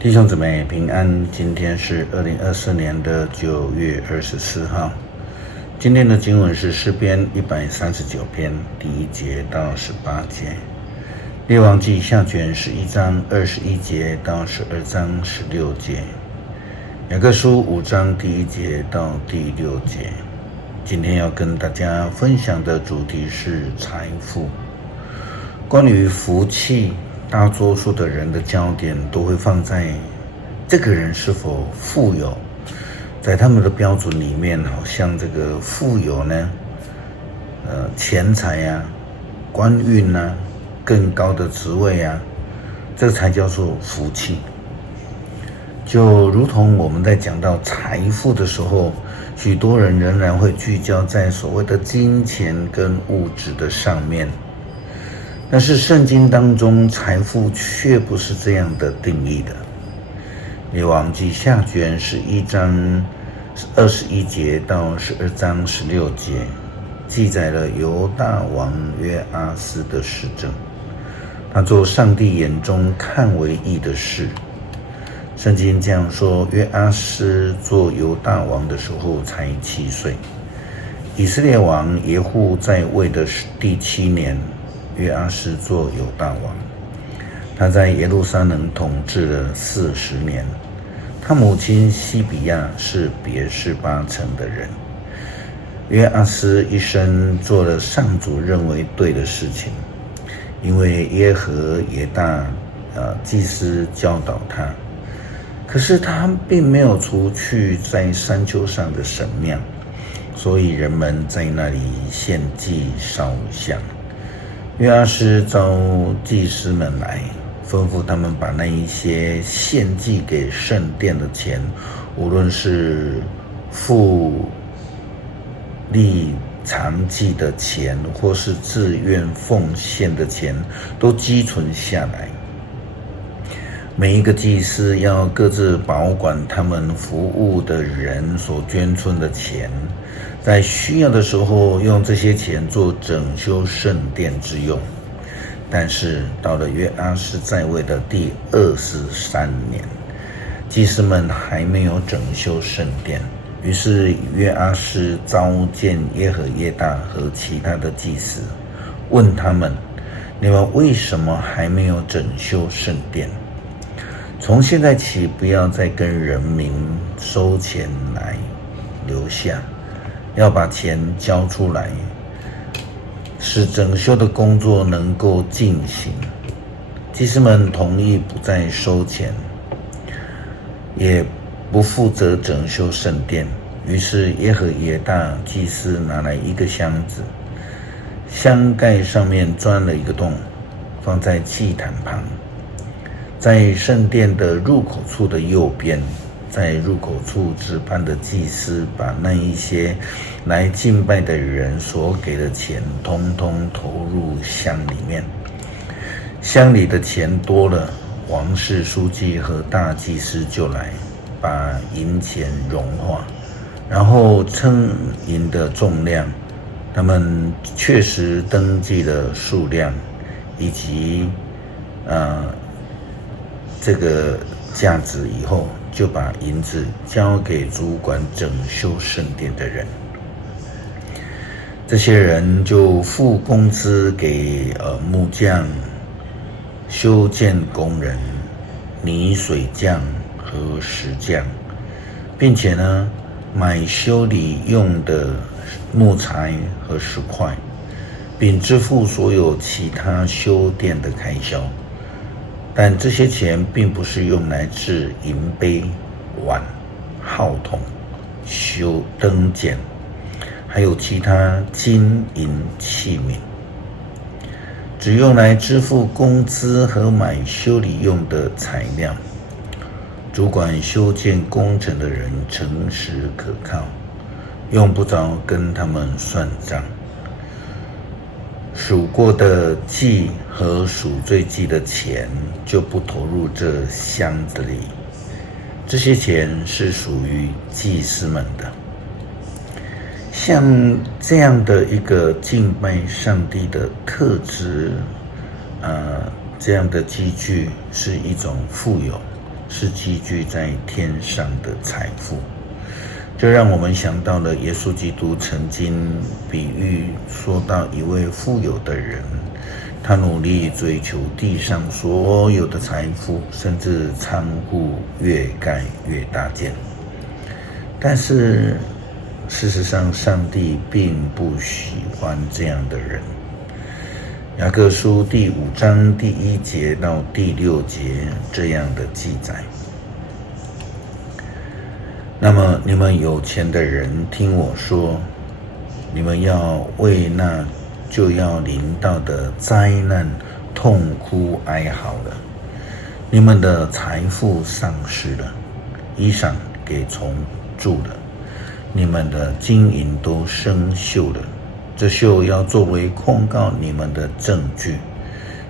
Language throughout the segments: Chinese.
弟兄姊妹平安，今天是2024年的9月24号。今天的经文是诗篇139篇第1节到18节，列王记下卷11章21节到12章16节，雅各书5章第1节到第6节。今天要跟大家分享的主题是财富。关于福气，大多数的人的焦点都会放在这个人是否富有，在他们的标准里面，好像这个富有呢，钱财啊、官运啊、更高的职位啊，这才叫做福气。就如同我们在讲到财富的时候，许多人仍然会聚焦在所谓的金钱跟物质的上面。但是圣经当中财富却不是这样的定义的。列王记下卷11章21节到12章16节记载了犹大王约阿斯的事政，他做上帝眼中看为义的事。圣经这样说，约阿斯做犹大王的时候才7岁。以色列王耶户在位的第7年，约阿斯做犹大王，他在耶路撒冷统治了40年。他母亲西比亚是别是巴城的人。约阿斯一生做了上主认为对的事情，因为耶和耶大祭司教导他。可是他并没有除去在山丘上的神庙，所以人们在那里献祭烧香。约阿斯召祭司们来，吩咐他们把那一些献祭给圣殿的钱，无论是付立偿祭的钱，或是自愿奉献的钱，都积存下来。每一个祭司要各自保管他们服务的人所捐出的钱，在需要的时候用这些钱做整修圣殿之用。但是到了约阿斯在位的第23年，祭司们还没有整修圣殿，于是约阿斯召见耶和耶大和其他的祭司，问他们：你们为什么还没有整修圣殿？从现在起，不要再跟人民收钱来留下，要把钱交出来，使整修的工作能够进行。祭司们同意不再收钱，也不负责整修圣殿。于是耶和耶大祭司拿来一个箱子，箱盖上面钻了一个洞，放在祭坛旁，在圣殿的入口处的右边。在入口处值班的祭司把那一些来敬拜的人所给的钱通通投入箱里面。箱里的钱多了，王室书记和大祭司就来把银钱融化，然后称银的重量。他们确实登记了数量以及这个价值以后，就把银子交给主管整修圣殿的人。这些人就付工资给木匠、修建工人、泥水匠和石匠，并且呢买修理用的木材和石块，并支付所有其他修殿的开销。但这些钱并不是用来制银杯、碗、号筒、修灯剪，还有其他金银器皿，只用来支付工资和买修理用的材料。主管修建工程的人诚实可靠，用不着跟他们算账。数过的祭和赎罪祭的钱就不投入这箱子里，这些钱是属于祭司们的。像这样的一个敬拜上帝的特质，这样的积聚是一种富有，是积聚在天上的财富。这让我们想到了耶稣基督曾经比喻说到一位富有的人，他努力追求地上所有的财富，甚至仓库越盖越大间。但是事实上，上帝并不喜欢这样的人。雅各书第5章第1节到第6节这样的记载。那么你们有钱的人听我说，你们要为那就要临到的灾难痛哭哀嚎了。你们的财富丧失了，衣裳给虫蛀了，你们的金银都生锈了。这锈要作为控告你们的证据，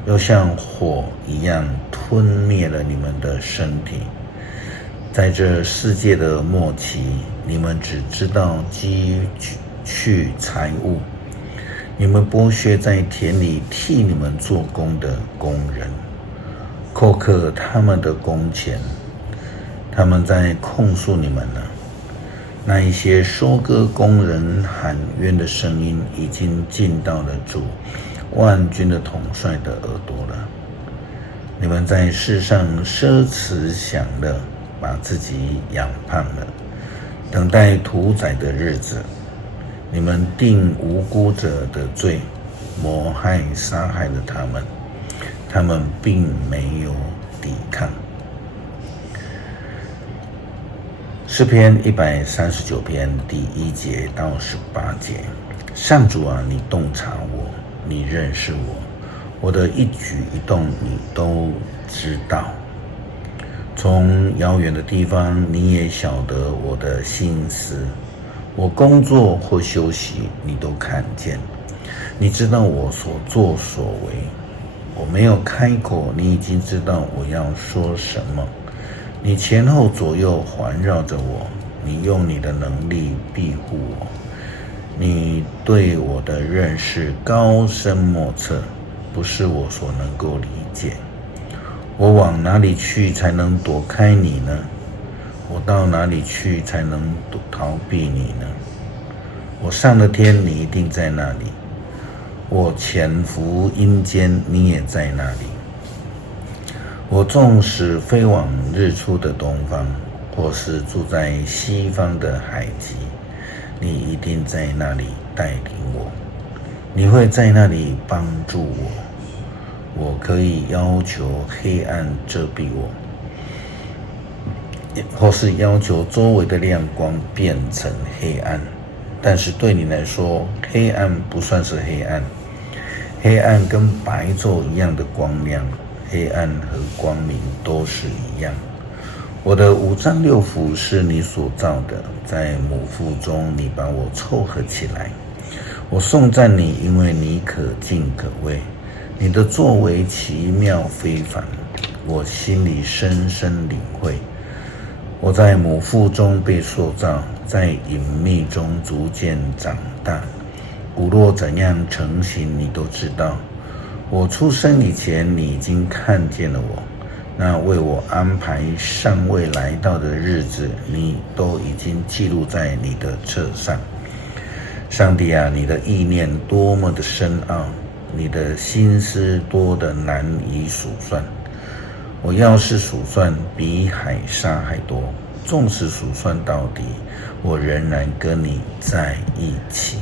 又像火一样吞灭了你们的身体。在这世界的末期，你们只知道积蓄财物，你们剥削在田里替你们做工的工人，扣克他们的工钱。他们在控诉你们呢。那一些收割工人喊冤的声音已经进到了主万军的统帅的耳朵了。你们在世上奢侈享乐，把自己养胖了，等待屠宰的日子。你们定无辜者的罪，谋害杀害了他们，他们并没有抵抗。诗篇139篇第1节到18节。上主啊，你洞察我，你认识我，我的一举一动你都知道。从遥远的地方，你也晓得我的心思，我工作或休息，你都看见。你知道我所作所为，我没有开口，你已经知道我要说什么。你前后左右环绕着我，你用你的能力庇护我。你对我的认识高深莫测，不是我所能够理解。我往哪里去才能躲开你呢？我到哪里去才能逃避你呢？我上了天，你一定在那里；我潜伏阴间，你也在那里。我纵使飞往日出的东方，或是住在西方的海极，你一定在那里带领我，你会在那里帮助我。我可以要求黑暗遮蔽我，或是要求周围的亮光变成黑暗，但是对你来说，黑暗不算是黑暗。黑暗跟白昼一样的光亮，黑暗和光明都是一样。我的5脏6腑是你所造的，在母腹中你把我凑合起来。我颂赞你，因为你可敬可畏，你的作为奇妙非凡，我心里深深领会。我在母腹中被塑造，在隐秘中逐渐长大。骨若怎样成型，你都知道。我出生以前，你已经看见了我。那为我安排尚未来到的日子，你都已经记录在你的册上。上帝啊，你的意念多么的深奥，你的心思多得难以数算。我要是数算，比海沙还多，纵使数算到底，我仍然跟你在一起。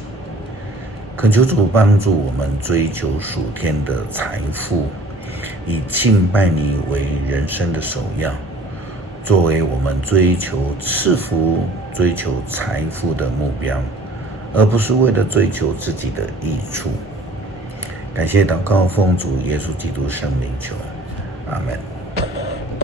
恳求主帮助我们追求属天的财富，以敬拜你为人生的首要，作为我们追求赐福、追求财富的目标，而不是为了追求自己的益处。感谢祷告奉主耶稣基督圣名求，阿们。